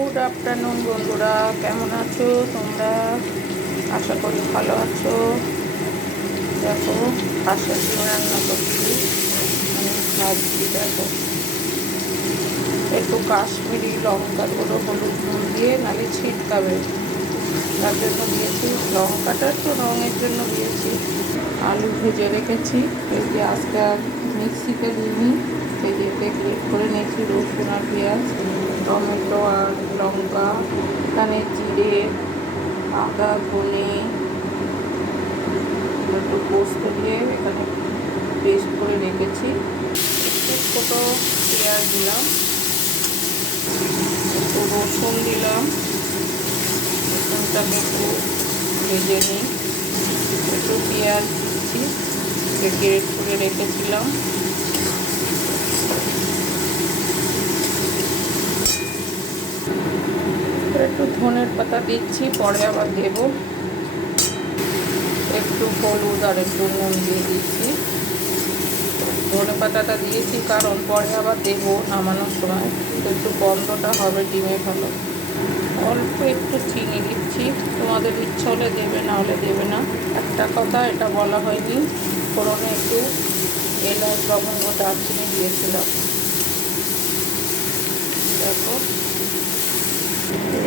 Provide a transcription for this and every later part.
Good afternoon বন্ধুরা। কেমন আছো? তোমরা? আশা করি ভালো আছো। দেখো হাঁসের ডিম রান্না করছি। মানে ভাবছি, দেখো, একটু কাশ্মীরি লঙ্কার গুঁড়ো হলুদ নুন দিয়ে নালে ছিটকাবে। তার জন্য দিয়েছি লঙ্কাটা, একটু রঙের জন্য দিয়েছি। আলু ভেজে রেখেছি। এই যে আজকে মিক্সিতে দিইনি, এই যে গ্রেট করে নিয়েছি রসুন আর পেঁয়াজ, টমেটো আর লঙ্কা, এখানে জিরে, আদা, ধনে একটু পোস্ত দিয়ে এখানে পেস্ট করে রেখেছি। একটু ছোটো পেঁয়াজ দিলাম, একটু রসুন দিলাম, রসুনটাকে একটু ভেজে নিই। একটু পেঁয়াজ দিচ্ছি গ্রেট করে রেখেছিলাম। একটু ধনের পাতা দিচ্ছি, পরে আবার দেব। একটু হলুদ আর একটু নুন দিয়ে দিচ্ছি। ধনে পাতাটা দিয়েছি, কারণ পরে আবার দেবো নামানোর সময়। একটু গন্ধটা হবে ডিমে ভালো। অল্প একটু চিনি দিচ্ছি। তোমাদের ইচ্ছা হলে দেবে, না হলে দেবে না। একটা কথা, এটা বলা হয়নি। ফোড়নে একটু এলাচ, লবঙ্গ, দারচিনি দিয়েছিলাম। দেখো।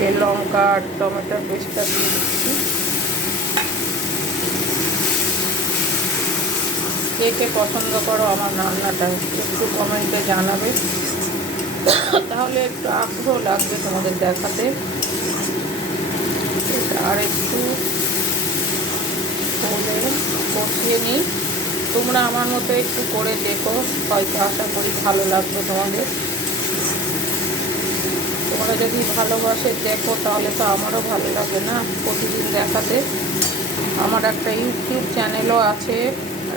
এই লঙ্কা আর টমেটোর পেস্টটা দিয়ে দিচ্ছি। কে কে পছন্দ করো আমার রান্নাটা একটু কমেন্টে জানাবে। তাহলে একটু আগ্রহ লাগবে তোমাদের দেখাতে। আর একটু হলে কষিয়ে নিই। তোমরা আমার মতো একটু করে দেখো, হয়তো আশা করি ভালো লাগবে তোমাদের। তোমরা যদি ভালোবাসে, দেখো তাহলে তো আমারও ভালো লাগে না প্রতিদিন দেখাতে। আমার একটা ইউটিউব চ্যানেলও আছে,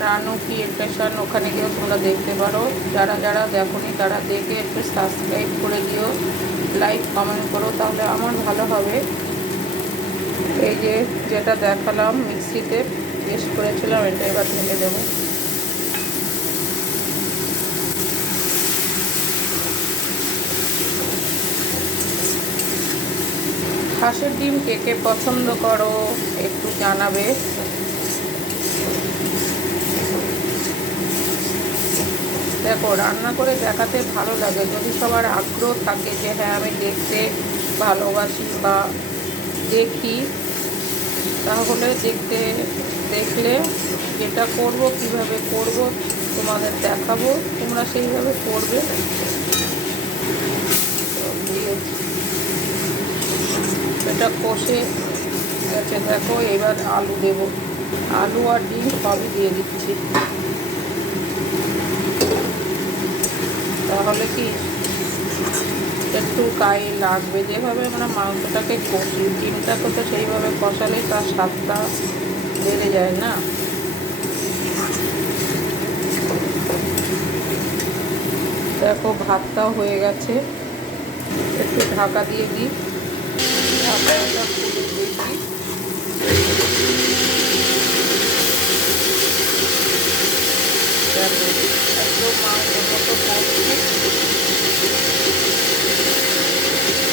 রানু ক্রিয়েটেশন ওখানে গিয়েও তোমরা দেখতে পারো। যারা যারা দেখোনি, তারা দেখে একটু সাবস্ক্রাইব করে দিও লাইক কমেন্ট করো, তাহলে আমার ভালো হবে। এই যে যেটা দেখালাম, মিক্সিতে পেস্ট করেছিলাম, এটা এবার ঢেলে দেবো। হাঁসের ডিম কে কে পছন্দ করো, একটু জানাবে। দেখো, রান্না করে দেখাতে ভালো লাগে। যদি সবার আগ্রহ থাকে যে হ্যাঁ আমি দেখতে ভালোবাসি বা দেখি, তাহলে দেখতে, দেখলে যেটা করব, কীভাবে করব, তোমাদের দেখাবো। তোমরা সেইভাবে করবে। এটা কষে গেছে দেখো এবার আলু দেব। আলু আর ডিম সবই দিয়ে দিচ্ছি। তাহলে কি? একটু গায়ে লাগবে। যেভাবে আমরা মাংসটাকে কষি ডিমটাকে তো সেইভাবে কষালে তার স্বাদটা বেড়ে যায় না। দেখো, ভাতটাও হয়ে গেছে। একটু ঢাকা দিয়ে দিই। একদম মাংসের মতো করছি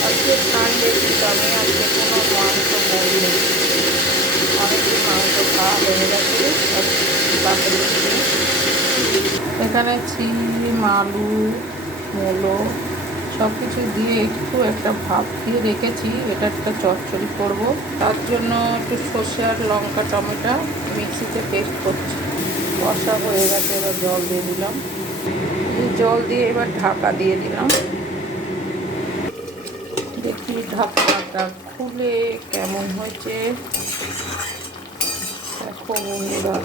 আজকে ঠান্ডে কিন্তু আমি আজকে কোনো মাংস করিনি অনেকদিন মাংস খাওয়া হয়ে গেছে এখানে চিম আলু মূলো সব কিছু দিয়ে একটু একটা ভাপ দিয়ে রেখেছি, এটা একটা চচ্চড়ি করব। তার জন্য একটু সর্ষে আর লঙ্কা, টমেটো মিক্সিতে পেস্ট করছি। কষা হয়ে গেছে, এবার জল দিয়ে দিলাম। জল দিয়ে এবার ঢাকা দিয়ে দিলাম। দেখি ঢাকনাটা খুলে কেমন হয়েছে। দেখো বন্ধুরা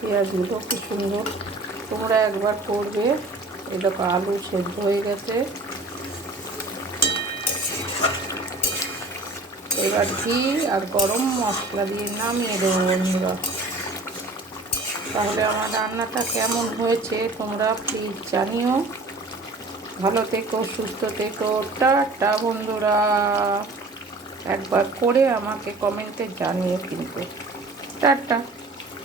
পেঁয়াজগুলো খুব সুন্দর। তোমরা একবার করবে। এই দেখো আলু সেদ্ধ হয়ে গেছে। এবার ঘি আর গরম মশলা দিয়ে নামিয়ে দেবো বন্ধুরা। তাহলে আমার রান্নাটা কেমন হয়েছে তোমরা প্লিজ জানিও। ভালো থেকো, সুস্থ থেকো, টাটা বন্ধুরা। একবার করে আমাকে কমেন্টে জানিও কিন্তু। টাটা।